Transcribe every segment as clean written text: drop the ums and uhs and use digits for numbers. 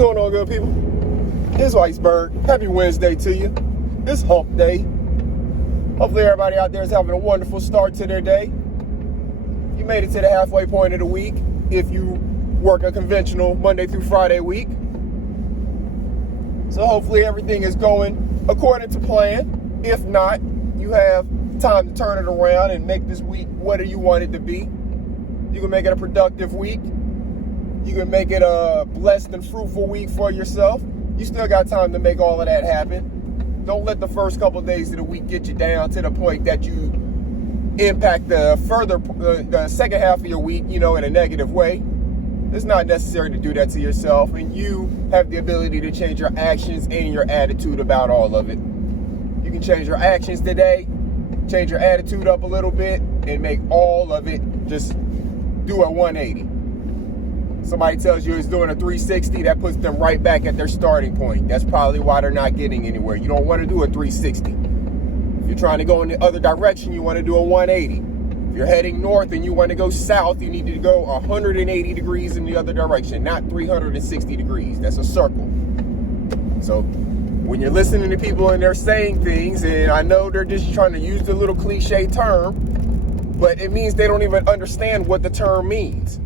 going on, good people? It's Iceberg. Happy Wednesday to you. It's hump day. Hopefully everybody out there is having a wonderful start to their day. You made it to the halfway point of the week if you work a conventional Monday through Friday week. So hopefully everything is going according to plan. If not, you have time to turn it around and make this week what you want it to be. You can make it a productive week. You can make it a blessed and fruitful week for yourself. You still got time to make all of that happen. Don't let the first couple of days of the week get you down to the point that you impact the second half of your week, in a negative way. It's not necessary to do that to yourself, and you have the ability to change your actions and your attitude about all of it. You can change your actions today, change your attitude up a little bit, and make all of it just do a 180. Somebody tells you it's doing a 360, that puts them right back at their starting point. That's probably why they're not getting anywhere. You don't want to do a 360. If you're trying to go in the other direction, you want to do a 180. If you're heading north and you want to go south, you need to go 180 degrees in the other direction, not 360 degrees. That's a circle. So when you're listening to people and they're saying things, and I know they're just trying to use the little cliche term, but it means they don't even understand what the term means.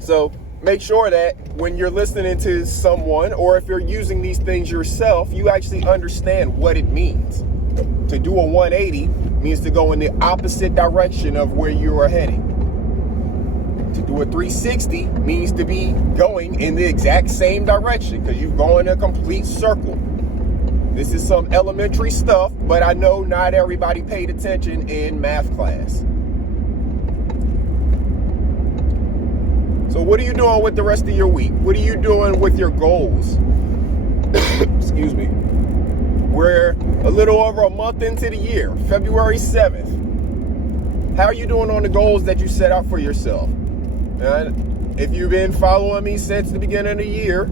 So make sure that when you're listening to someone, or if you're using these things yourself, you actually understand what it means. To do a 180 means to go in the opposite direction of where you are heading. To do a 360 means to be going in the exact same direction because you've gone a complete circle. This is some elementary stuff, but I know not everybody paid attention in math class. So what are you doing with the rest of your week? What are you doing with your goals? Excuse me. We're a little over a month into the year, February 7th. How are you doing on the goals that you set out for yourself? And if you've been following me since the beginning of the year,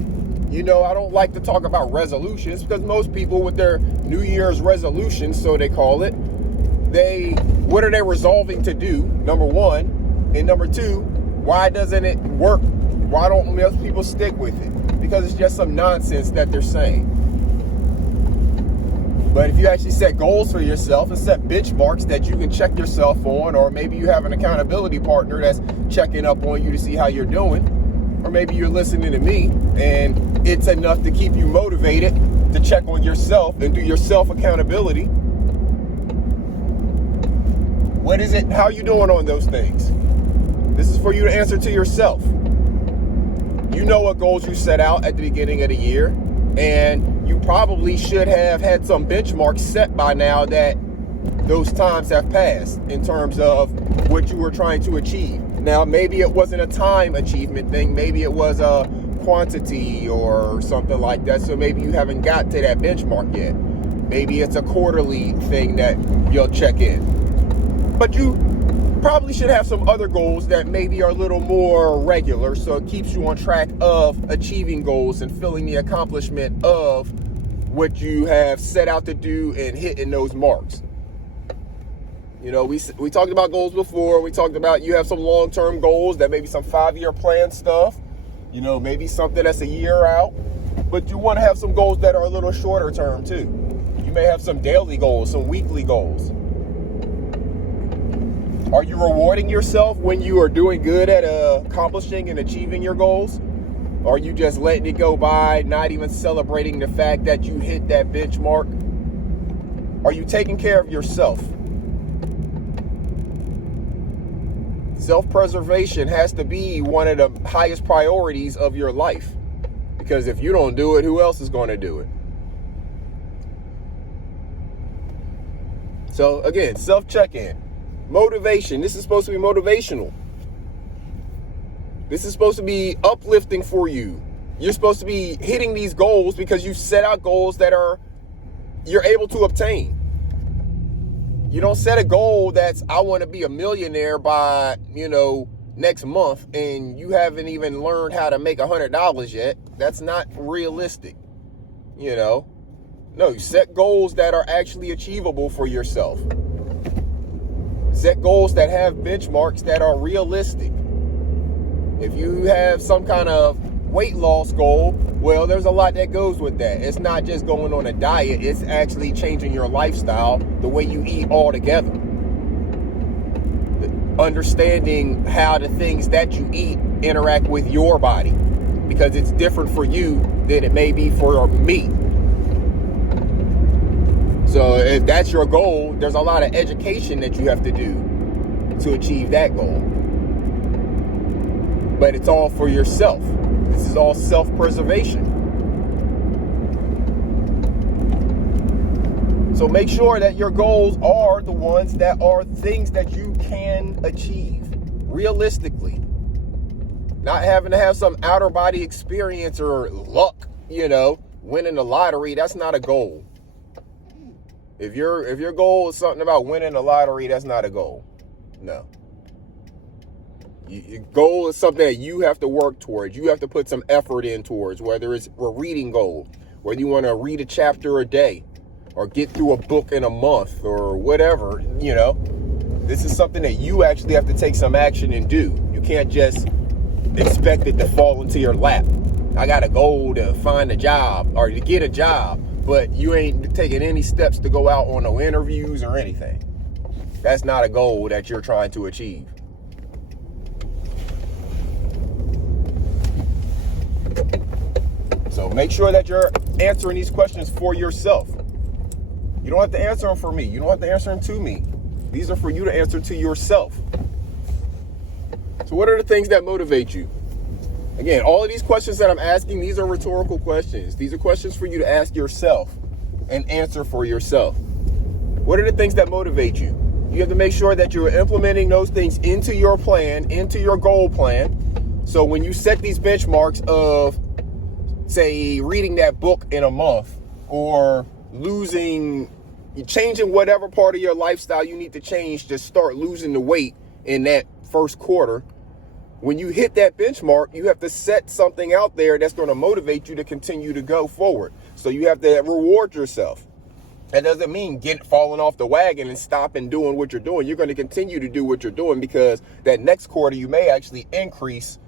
you know I don't like to talk about resolutions because most people with their New Year's resolutions, so they call it, what are they resolving to do, number one? And number two, why doesn't it work? Why don't most people stick with it? Because it's just some nonsense that they're saying. But if you actually set goals for yourself and set benchmarks that you can check yourself on, or maybe you have an accountability partner that's checking up on you to see how you're doing, or maybe you're listening to me and it's enough to keep you motivated to check on yourself and do your self accountability. What is it? How are you doing on those things? This is for you to answer to yourself. You know what goals you set out at the beginning of the year, and you probably should have had some benchmarks set by now that those times have passed in terms of what you were trying to achieve. Now, maybe it wasn't a time achievement thing. Maybe it was a quantity or something like that. So maybe you haven't got to that benchmark yet. Maybe it's a quarterly thing that you'll check in. But you probably should have some other goals that maybe are a little more regular, so it keeps you on track of achieving goals and feeling the accomplishment of what you have set out to do and hitting those marks. We talked about goals before. We talked about you have some long-term goals that maybe some 5-year plan stuff, maybe something that's a year out, but you want to have some goals that are a little shorter term too. You may have some daily goals, some weekly goals. Are you rewarding yourself when you are doing good at accomplishing and achieving your goals? Or are you just letting it go by, not even celebrating the fact that you hit that benchmark? Are you taking care of yourself? Self-preservation has to be one of the highest priorities of your life. Because if you don't do it, who else is going to do it? So again, self-check-in. Motivation. This is supposed to be motivational. This is supposed to be uplifting for you. You're supposed to be hitting these goals because you set out goals that you're able to obtain. You don't set a goal that's, I want to be a millionaire by, next month, and you haven't even learned how to make $100 yet. That's not realistic. No, you set goals that are actually achievable for yourself. Set goals that have benchmarks that are realistic. If you have some kind of weight loss goal, well, there's a lot that goes with that. It's not just going on a diet. It's actually changing your lifestyle, the way you eat altogether. Understanding how the things that you eat interact with your body, because it's different for you than it may be for me. So if that's your goal, there's a lot of education that you have to do to achieve that goal. But it's all for yourself. This is all self-preservation. So make sure that your goals are the ones that are things that you can achieve realistically. Not having to have some outer body experience or luck, winning the lottery. That's not a goal. If your goal is something about winning the lottery, that's not a goal. No. Your goal is something that you have to work towards. You have to put some effort in towards, whether it's a reading goal, whether you want to read a chapter a day or get through a book in a month or whatever, This is something that you actually have to take some action and do. You can't just expect it to fall into your lap. I got a goal to find a job or to get a job, but you ain't taking any steps to go out on no interviews or anything. That's not a goal that you're trying to achieve. So make sure that you're answering these questions for yourself. You don't have to answer them for me. You don't have to answer them to me. These are for you to answer to yourself. So what are the things that motivate you? Again, all of these questions that I'm asking, these are rhetorical questions. These are questions for you to ask yourself and answer for yourself. What are the things that motivate you? You have to make sure that you're implementing those things into your plan, into your goal plan. So when you set these benchmarks of, say, reading that book in a month or changing whatever part of your lifestyle you need to change to start losing the weight in that first quarter, when you hit that benchmark, you have to set something out there that's going to motivate you to continue to go forward. So you have to reward yourself. That doesn't mean falling off the wagon and stopping doing what you're doing. You're going to continue to do what you're doing, because that next quarter you may actually increase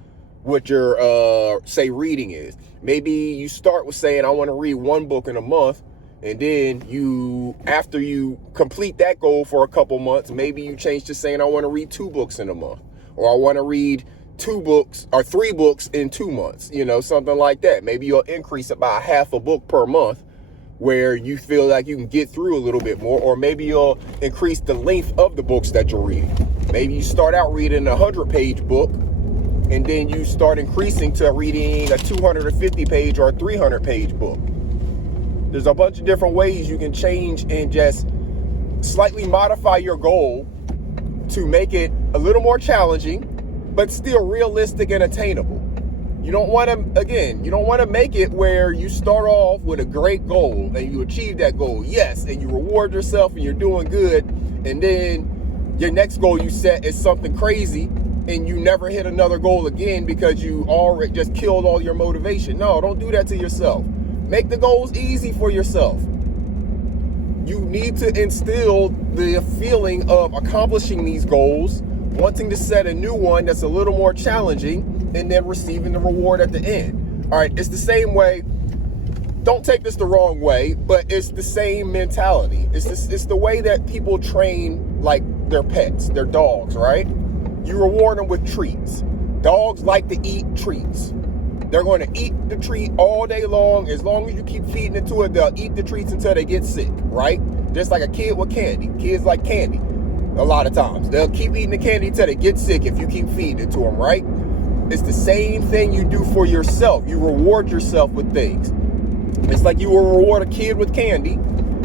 what your say reading is. Maybe you start with saying, I want to read one book in a month, and then after you complete that goal for a couple months, maybe you change to saying, I want to read 2 books in a month, or I want to read 2 books or 3 books in 2 months, something like that. Maybe you'll increase it by half a book per month, where you feel like you can get through a little bit more, or maybe you'll increase the length of the books that you're reading. Maybe you start out reading a 100-page book, and then you start increasing to reading a 250-page or a 300-page book. There's a bunch of different ways you can change and just slightly modify your goal to make it a little more challenging, but still realistic and attainable. You don't want to make it where you start off with a great goal and you achieve that goal, yes, and you reward yourself and you're doing good, and then your next goal you set is something crazy and you never hit another goal again because you already just killed all your motivation. No, don't do that to yourself. Make the goals easy for yourself. You need to instill the feeling of accomplishing these goals, wanting to set a new one that's a little more challenging, and then receiving the reward at the end. All right, it's the same way. Don't take this the wrong way, but it's the same mentality. It's the way that people train like their pets, their dogs, right? You reward them with treats. Dogs like to eat treats. They're going to eat the treat all day long. As long as you keep feeding it to it, they'll eat the treats until they get sick, right? Just like a kid with candy. Kids like candy a lot of times. They'll keep eating the candy until they get sick if you keep feeding it to them, right? It's the same thing you do for yourself. You reward yourself with things. It's like you will reward a kid with candy.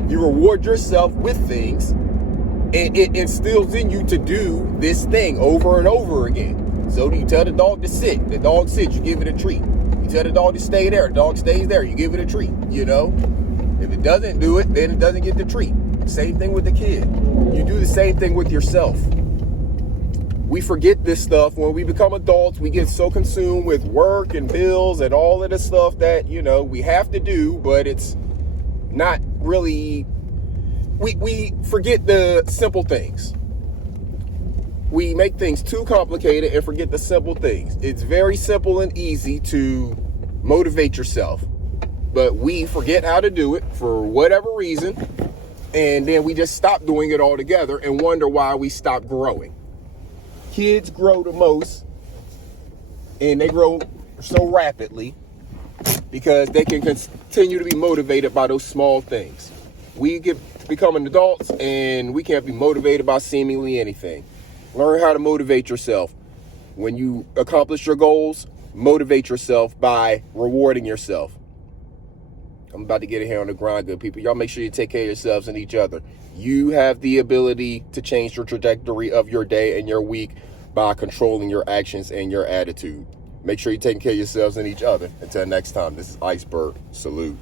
You reward yourself with things, and it instills in you to do this thing over and over again. So you tell the dog to sit. The dog sits, you give it a treat. You tell the dog to stay there. The dog stays there. You give it a treat, If it doesn't do it, then it doesn't get the treat. Same thing with the kid. You do the same thing with yourself. We forget this stuff when we become adults. We get so consumed with work and bills and all of the stuff that, we have to do, but it's not really, we forget the simple things. we make things too complicated and forget the simple things. It's very simple and easy to motivate yourself, but we forget how to do it for whatever reason, and then we just stop doing it altogether and wonder why we stop growing. Kids grow the most, and they grow so rapidly because they can continue to be motivated by those small things. We get becoming adults, and we can't be motivated by seemingly anything. Learn how to motivate yourself. When you accomplish your goals, motivate yourself by rewarding yourself. I'm about to get it here on the grind, good people. Y'all make sure you take care of yourselves and each other. You have the ability to change the trajectory of your day and your week by controlling your actions and your attitude. Make sure you're taking care of yourselves and each other. Until next time, this is Iceberg. Salute.